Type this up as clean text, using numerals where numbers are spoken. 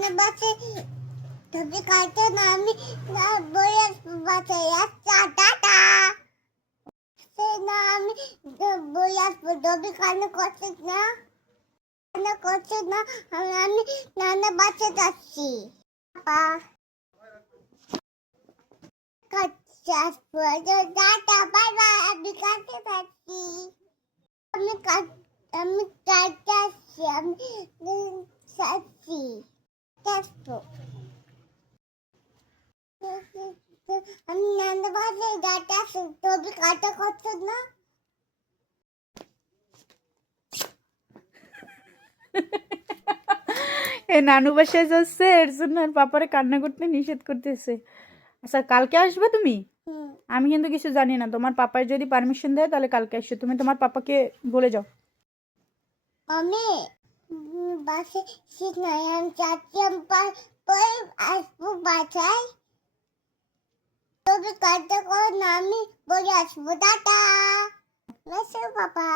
নানা বাসে তবে কাটে না আমি বলে বাসে টাটা সে না আমি বলে আসবো তবে কানে করছে না কানে করছে না আমি নানা বাসে যাচ্ছি পাপা কাছে আসবো টাটা বাই বাই আমি কাছে যাচ্ছি আমি আমি কাছে আসছি আমি যাচ্ছি আসবো আমি নানা বাসে যাতে আসি তবে কাটা করছে না এ নানু বাসায় যাচ্ছে, এর জন্য আর পাপারে কান্না করতে নিষেধ করতেছে। আচ্ছা, কালকে আসবে তুমি? আমি কিন্তু কিছু জানি না, তোমার পাপার যদি পারমিশন দেয় তাহলে কালকে আসো। তুমি তোমার পাপাকে বলে যাও। আমি বাসে সিট নাই আমি যাচ্ছি আমি পরে আসবো বাসায় তবে কাটা করো না আমি বলে আসবো টাটা পাপা